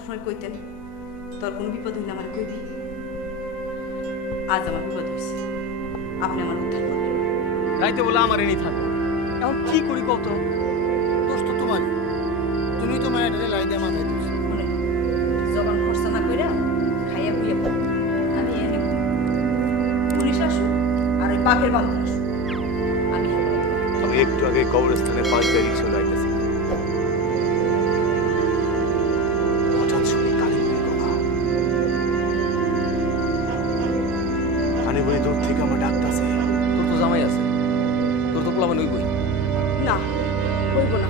সবসময় কইতেন তোর কোনো বিপদ হইলে আমার কইবি। আজ আমার বিপদ হয়েছে, আপনি আমার উদ্ধার করবেন। রাইতে বলে আমার এনেই থাকবো, এখন কি করি কত? দোষ তো তোমার, তুমি তো মায়ের লাই দিয়ে মাথায় দিচ্ছ। মানে জবান খরচা না কইরা খাইয়া বুইয়া পড়। আমি এনে পুলিশ আসুন আর ওই বাঘের বান্ধব আসুন, আমি আমি একটু আগে কবরস্থানে 5 গাড়ি রিক্সা যাইতেছি, হঠাৎ শুনি কালীপুরের কথা। কালীপুরে দূর থেকে আমার ডাকতেছে। তোর তো জামাই আছে, তোর তো পোলাপান হইবই। না হইব না,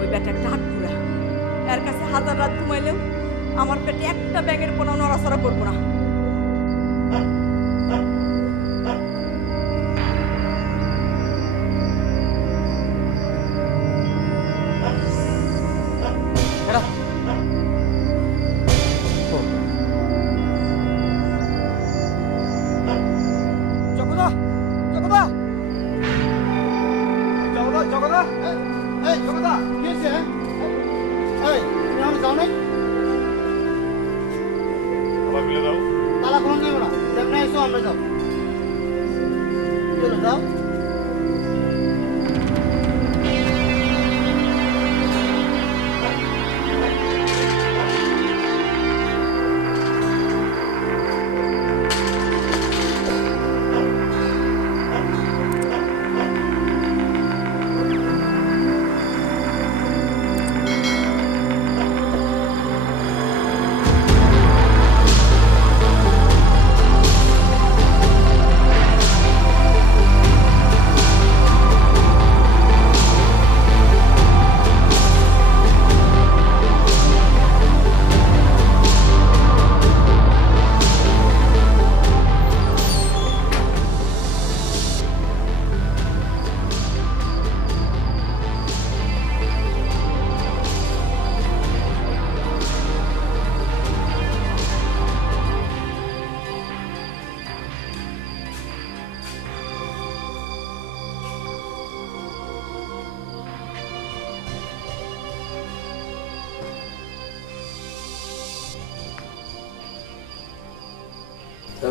ওই ব্যাটা একটা হাত পুরা, এর কাছে হাজার রাত ঘুমাইলেও আমার পেটে একটা ব্যাঙের পোনা নড়াচড়া করবো না।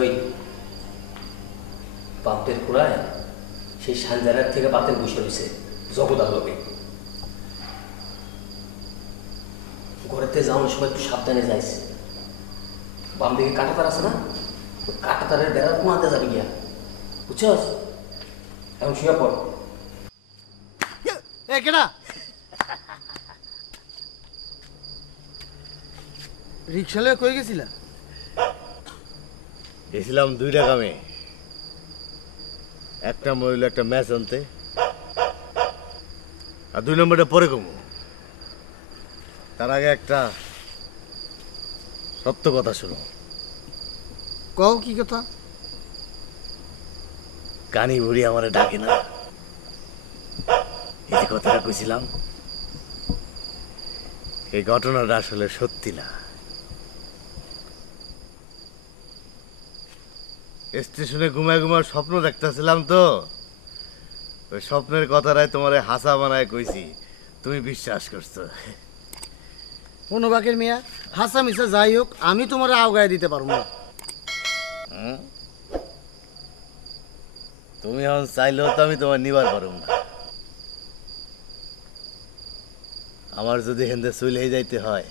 ওই বাপের কুড়ায় সেই সানজারার থেকে বাতের বসে রয়েছে জগদার লোকে। ঘরেতে যাওয়ার সময় একটু সাবধানে যাইছে, বাম দিকে কাঁটাতার আছে না, কাঁটাতারের বেড়ার কোনাতে যাবে গিয়া, বুঝছস? এখন শুয়ে পড়। কেনা রিক্সা লয়ে কই গেছিলা? গেছিলাম 2টা কামে, একটা মহিলা একটা ম্যাচ আনতে, আর 2 নম্বরটা পরে কমু। তার আগে একটা সত্য কথা শুনো। কও কি কথা? কানি বুড়ি আমারে ডাকে না, এই যে কথাটা কইছিলাম, এই ঘটনাটা আসলে সত্যি না। স্টেশনে ঘুমায় ঘুমায় স্বপ্ন দেখতেছিলাম তো, ওই স্বপ্নের কথাটাই তোমারে হাসা বানায় কইছি, তুমি বিশ্বাস করছো। কোনো বাকের মিয়া হাসা মিশা যাই হোক, আমি তোমার আওগায় দিতে পারবো না। তুমি এখন চাইলেও তো আমি তোমার নিবার পারব না। আমার যদি হেন্দে চলে যাইতে হয়,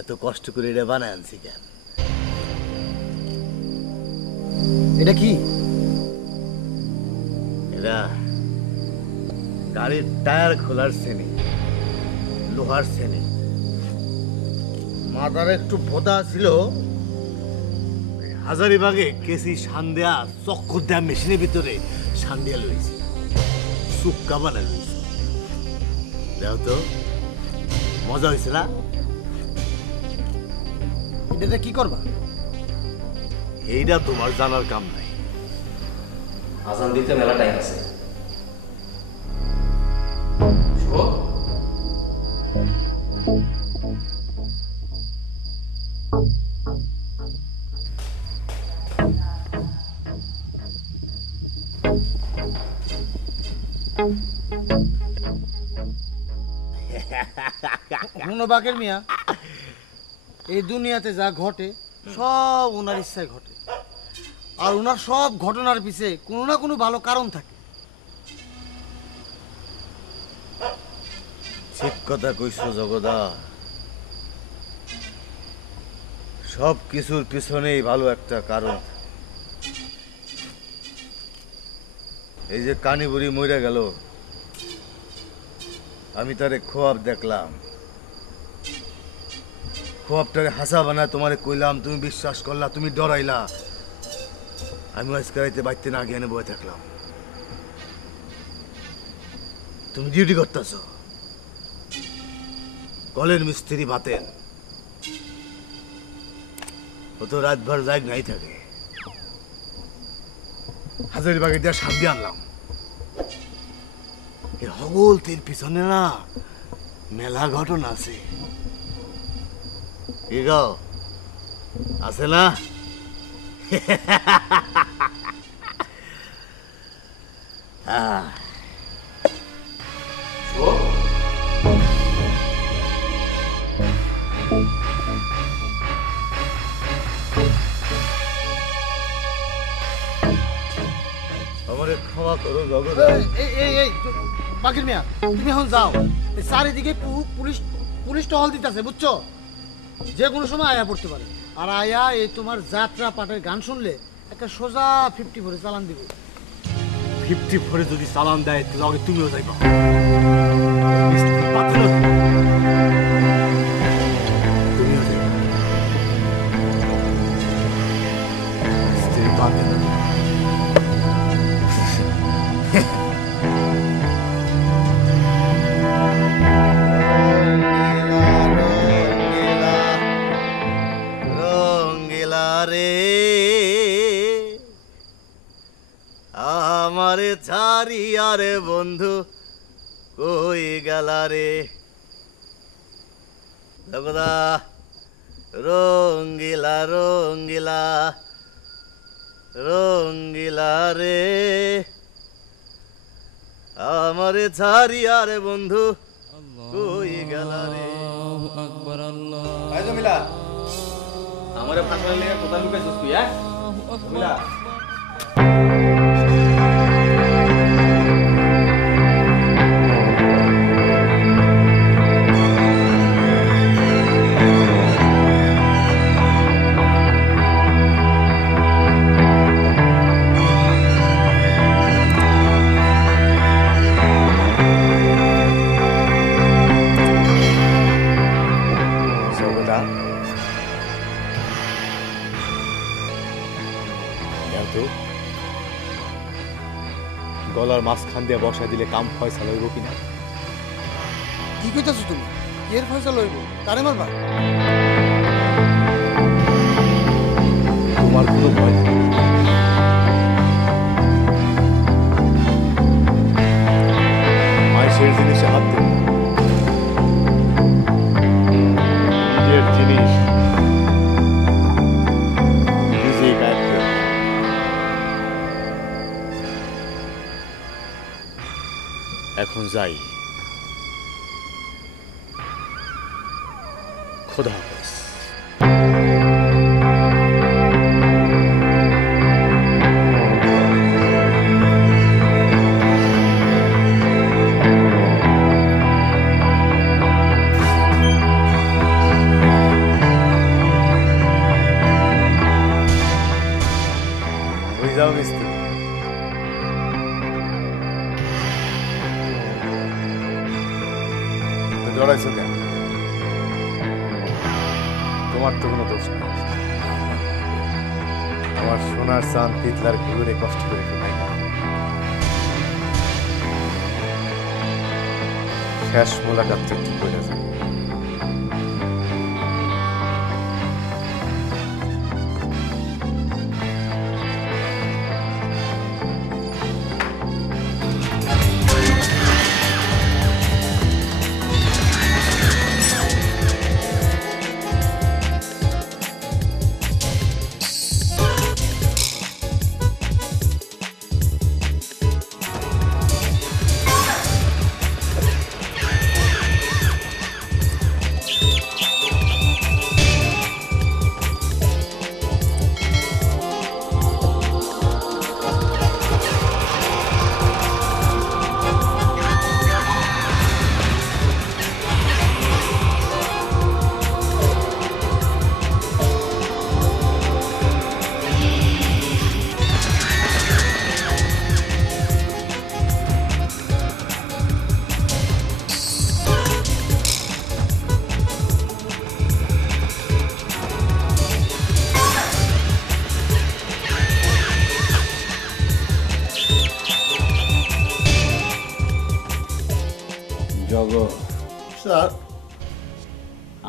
এত কষ্ট করে এটা বানায় আনছি কেন? এটা কি? এরা গাড়ির টায়ার খোলার শ্রেণী, লোহার শ্রেণী, মাথার একটু ভোদা ছিল, হাজারিবাগে কেসি সান্দেয়া চক্কর দেয়া মেশিনের ভিতরে সান্দিয়া লইছি, সুক্কা বানা লইছি। দেও তো মজা হয়েছে না? এটা কি করবা? এইটা তোমার জানার কাম নাই। আজান দিতে মেলা টাইম আছে। শুনো বাকের মিয়া, এই দুনিয়াতে যা ঘটে সব ওনার ইচ্ছায় ঘটে, আর ওনার সব ঘটনার পিছে কোনো না কোনো ভালো কারণ থাকে। ঠিক কথা কইছো জগদা, সব কিছুর পিছনেই ভালো একটা কারণ। এই যে কানি বুড়ি মরে গেল, আমি তারে খোয়াব দেখলাম, খোয়াবটারে হাসা বানায় তোমারে কইলাম, তুমি বিশ্বাস করলা, তুমি ডরাইলা, আমি আজকে রাইতে বাইতে না জ্ঞানে বয়ে থাকলাম। তুমি ডিউটি করতেছ, কলের মিস্ত্রি বাতেন, ও তো রাতভর জাগ নাই থাকে। হাজারিবাগে দিয়ে শান্তি আনলাম। এই হগলতির পিছনে না মেলা ঘটনা আছে। কি গাও আছে না? আমারে ক্ষমা করো জগদা। এই বাকের মিয়া, তুমি এখন যাও। এই চারিদিকে পুলিশ পুলিশ টহল দিতেছে, বুঝছো? যে কোনো সময় আয়া পড়তে পারে। আর আয়া এই তোমার যাত্রা পাটের গান শুনলে একটা সোজা 50 ভরে চালান দিব। 54 যদি চালান দেয় তাহলে তুমিও যাইবা। তুমিও যাইবা। স্ত্রী বাঁধে না। রঙ্গিলা রে আমারে ছাড়িয়া রে বন্ধু কই গেলা রে জগদা। রঙ্গিলা রঙ্গিলা রঙ্গিলা রে আমারে ছাড়িয়া রে বন্ধু কই গেলা রে। আমারে ফাঁসলে লেগে কোথায় লুকাইছিস তুই? হ্যাঁ জমিলা, গলার মাঝখান দিয়ে বসা দিলে কাম ফয়সাল হইব কিনা? কি কইতাছো তুমি? এর ফয়সাল হইব? কারে মারবা? তোমার কোনো ভয় নেই। মাইসের জিনিসে হাত দেব না। নিজের জিনিস নিজেই গায়েব করে দেব। এখন যাই, খোদা হাফেজ। যাও মিস্ত্রি, ডরাইছো কেন? তোমার তো কোনো দোষ নেই। আমার সোনার চান তিতলার ঘুরে কষ্ট করে খেলাই না। শেষ মোলাকাত ঠিক করে যায়।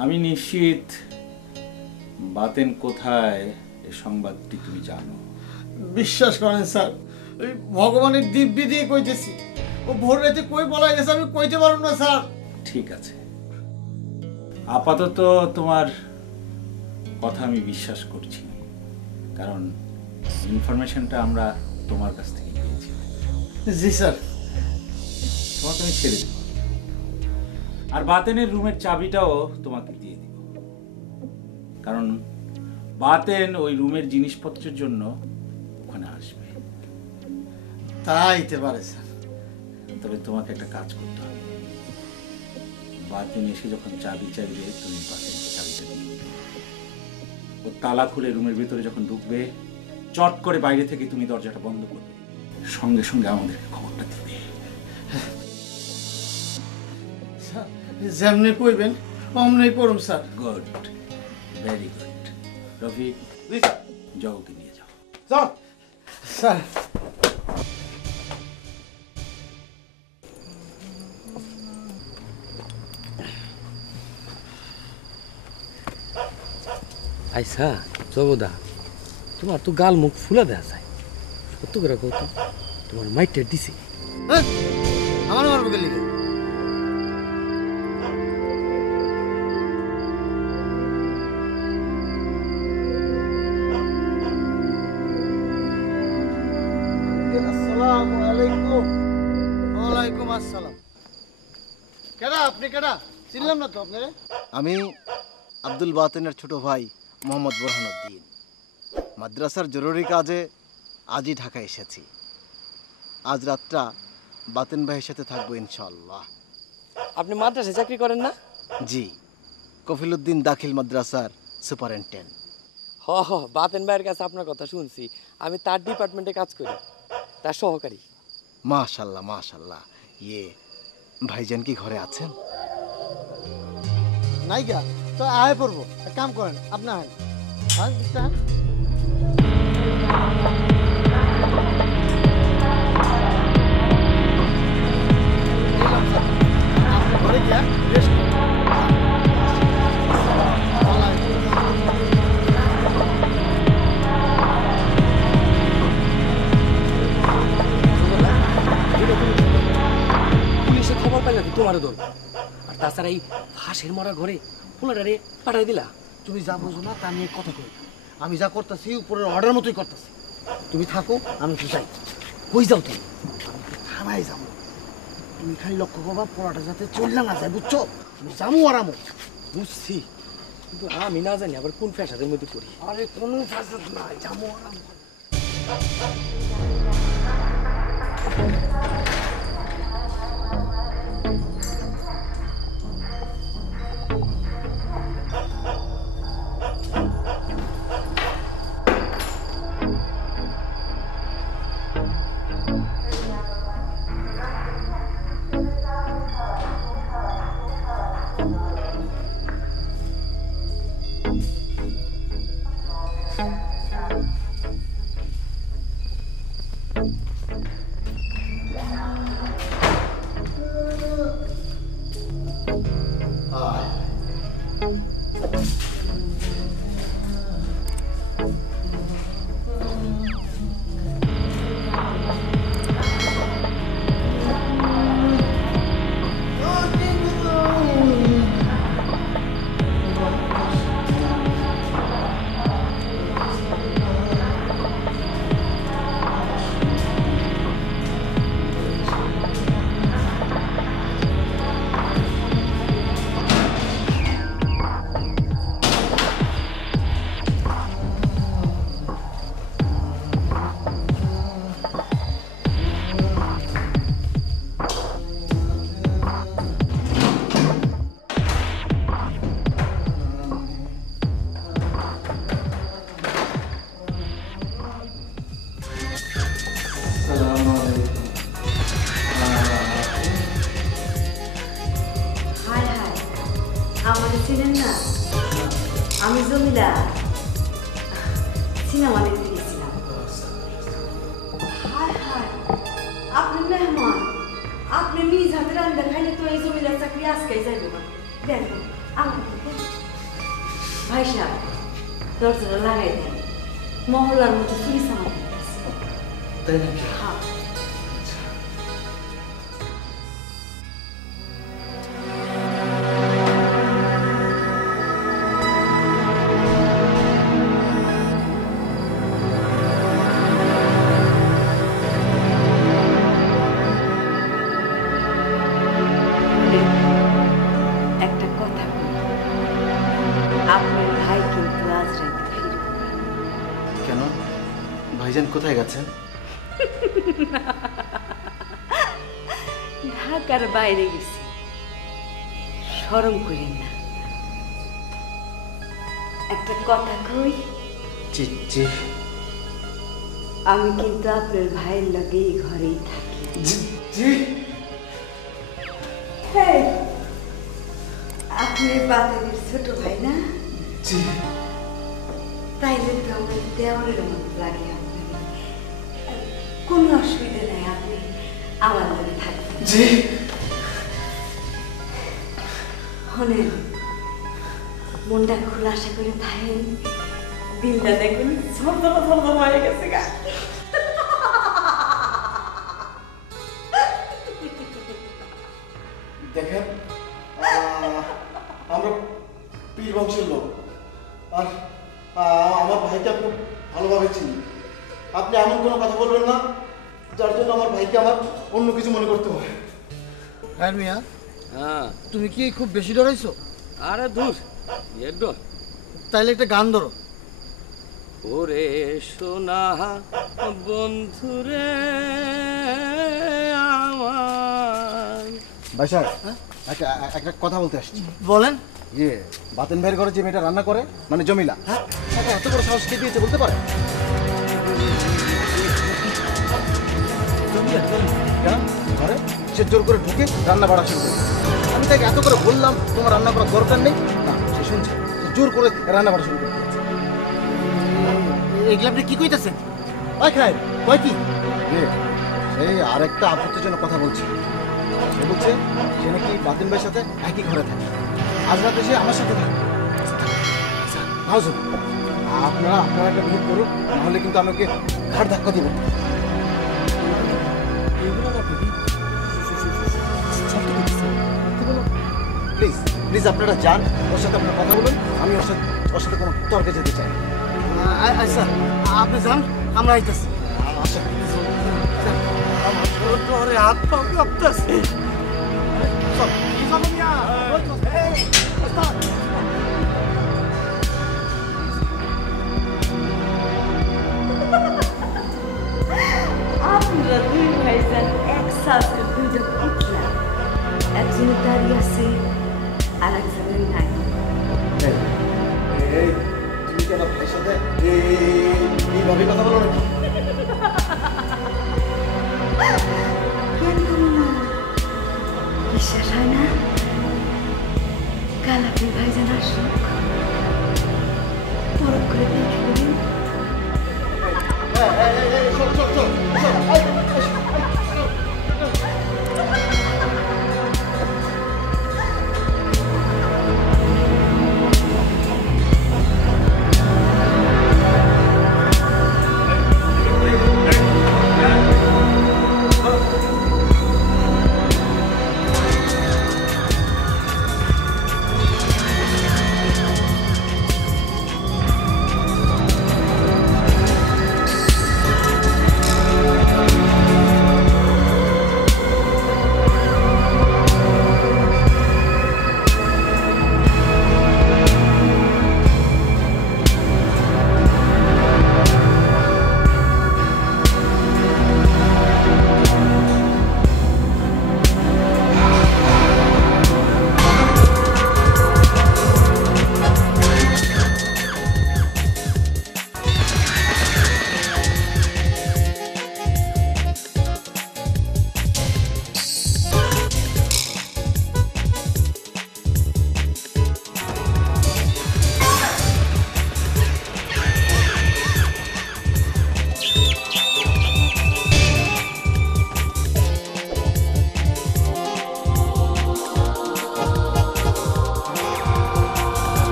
আমি নিশ্চিত বাতেন কোথায় এ সংবাদটি তুমি জানো। বিশ্বাস করেন স্যার, ওই ভগবানের দিব্যি দিয়ে কইতেছি, ও ভোর রাতে কই বলা গেছে আমি কইতে পারব না স্যার। ঠিক আছে, আপাতত তোমার কথা আমি বিশ্বাস করছি, কারণ ইনফরমেশনটা আমরা তোমার কাছ থেকে পেয়েছি। জি স্যার। তোমাকে আমি ছেড়ে দেব, আর বাতেনের রুমের চাবিটাও তোমাকে দিয়ে দিব, কারণ বাতেন ওই রুমের জিনিসপত্রের জন্য ওখানে আসবে। তাইতে পারে স্যার। তবে তোমাকে একটা কাজ করতে হবে, বাতেন এসে যখন চাবি চাইবে তুমি বাতেনকে চাবিটা দিয়ে দিবে। ও তালা খুলে রুমের ভিতরে যখন ঢুকবে, চট করে বাইরে থেকে তুমি দরজাটা বন্ধ করবে, সঙ্গে সঙ্গে আমাদেরকে খবরটা দিবে। স্যার যেমনি কইবেন অমনি করুম sir. Good, very good. Rafiq, জগকে নিয়ে যাও। চল স্যার। আইসা জগদা, তোমার তো গাল মুখ ফুলা দেয়া যায়, সত্য করে কত তোমার মাইটটা দিছে। হ্যাঁ, আমার মারবো গেলি আসসালামু আলাইকুম। ওয়ালাইকুম আসসালাম। কেডা আপনি? কেডা চিনলাম না তো আপনারে। আমি আব্দুল বাতেনের ছোট ভাই মোহাম্মদ বোরহানুদ্দিন। মাদ্রাসার জরুরি কাজে আজই ঢাকা এসেছি। আজ রাতটা বাতেন ভাইয়ের সাথে থাকবো ইনশাআল্লাহ। আপনি মাদ্রাসায় চাকরি করেন না? জি, কফিলউদ্দিন দাখিল মাদ্রাসার সুপারিনটেন্ডেন্ট। হ, বাতেন ভাইয়ের কাছে আপনার কথা শুনছি। আমি তার ডিপার্টমেন্টে কাজ করি, তার সহকারী। মাশাল্লাহ মাশাল্লাহ। ইয়ে, ভাইজান কি ঘরে আছেন? নাইগা তো আয় পড়বো, এক কাম করেন আপনি আহেন। আহেন বুঝতে আহেন। আপনি ঘরে গিয়া রেস্ট করুন। পুলিশে খবর পাইলে তো তোমারও দল। আর তাছাড়া এই ফাঁসের মরা ঘরে পোলাটারে পাঠাই দিলা। তুমি যা বোঝো না তা নিয়ে কথা কই। আমি যা করতেছি উপরের অর্ডার মতোই করতেছি। তুমি থাকো, আমি একটু যাই। কই যাও তুমি? আমি একটু থানায় যাবো। তুমি খালি লক্ষ্য করবা পোড়াটা যাতে চললে না যায়, বুঝছো? তুমি যামু আরামো। বুঝছি, কিন্তু আমি না জানি আবার কোন ফ্যাসাদের মধ্যে পড়ি। আরে কোনো ফাঁসাদ নাই, যামু আরাম। চিনেন না? আমি জমিলা, সিনেমা দেখতে গেছিলাম। হায় হায়, আপনি মেহমান, আপনি নিজ হাতে রান্না খাইলে তো এই জমিলার চাকরি আজকেই যাইব না। দেখুন আমার ভাই সাহেব দরজাটা লাগাই দেন, মহল্লার মধ্যে চুরি চামার তাই নাকি? হ্যাঁ। একটা কথা বলি, আপনার ভাই কিন্তু আজ রাতে ফিরবে না। কেন ভাইজান কোথায় গেছেন? ঢাকার বাইরে গেছি, শরম করেন না। একটা কথা কই, জি জি আমি কিন্তু আপনার ভাইয়ের লগে এই ঘরেই থাকি। জি আপনি বাতের ছোট ভাই না? জি তাইলে তো আমার দেওয়ারের মতো লাগে আপনার। কোনো অসুবিধা নাই, আপনি আমার লগে থাকবেন। জি শোনেন, মনটা খোলাসা করে থাকেন, দিনটা দেখুন ঝরঝর হয়ে গেছে গা। দেখেন আমরা পীর বংশের লোক, আর আমার ভাইকে আপনি ভালোভাবে চিনি। আপনি এমন কোনো কথা বলবেন না যার জন্য আমার ভাইকে আমার অন্য কিছু মনে করতে হয়। হ্যাঁ মিয়া, হ্যাঁ, তুমি কি খুব বেশি ডরাইছো? আরে দূর একটু। তাইলে একটা গান ধরো। ওরে সোনা বন্ধুরে আমার। ভাই সাহেব, একটা কথা বলতে আসছি। বলেন। ইয়ে, বাতেন ভাইয়ের ঘরে যে মেয়েটা রান্না করে, মানে জমিলা, হ্যাঁ, এত বড় সাহস কে দিয়েছে বলতে পারে? ঘরে সে জোর করে ঢুকে রান্না বাড়া শুরু করে। আমি তাকে এত করে বললাম তোমার রান্না করার দরকার নেই, না সে শুনছে, জোর করে রান্না বাড়া শুরু করে দিয়েছে। এগুলো আপনি কি কইতেছেন? ওই খাই কই কি? সেই আরেকটা আপত্তিজনক কথা বলছে। সে বলছে সে নাকি বাতেন ভাইয়ের সাথে একই ঘরে থাকে, আজ রাতে সে আমার সাথে থাকে। আপনারা একটা বিরোধ করুন, নাহলে কিন্তু আমাকে ঘাট ধাক্কা দিব। প্লিজ প্লিজ আপনারা যান, ওর সাথে আপনারা কথা বলুন। আমি ওর সাথে কোনো তর্কে যেতে চাই। আচ্ছা আপনি যান, আমরা আইতেছি। আচ্ছা আমার হাত পা কাঁপতেছে। আপনারা দুই ভাইজান একসাথে দুইটা পুতলা, একজনের দাঁড়িয়ে আছে আর একজনের নাই। তুমি কি আমার ভাইয়ের সাথে এইভাবে কথা বলো নাকি? কেন না বিশ্বাস হয় না? কাল আপনি ভাইজান আসুন, পরখ করে দেখে নেবেন। শোন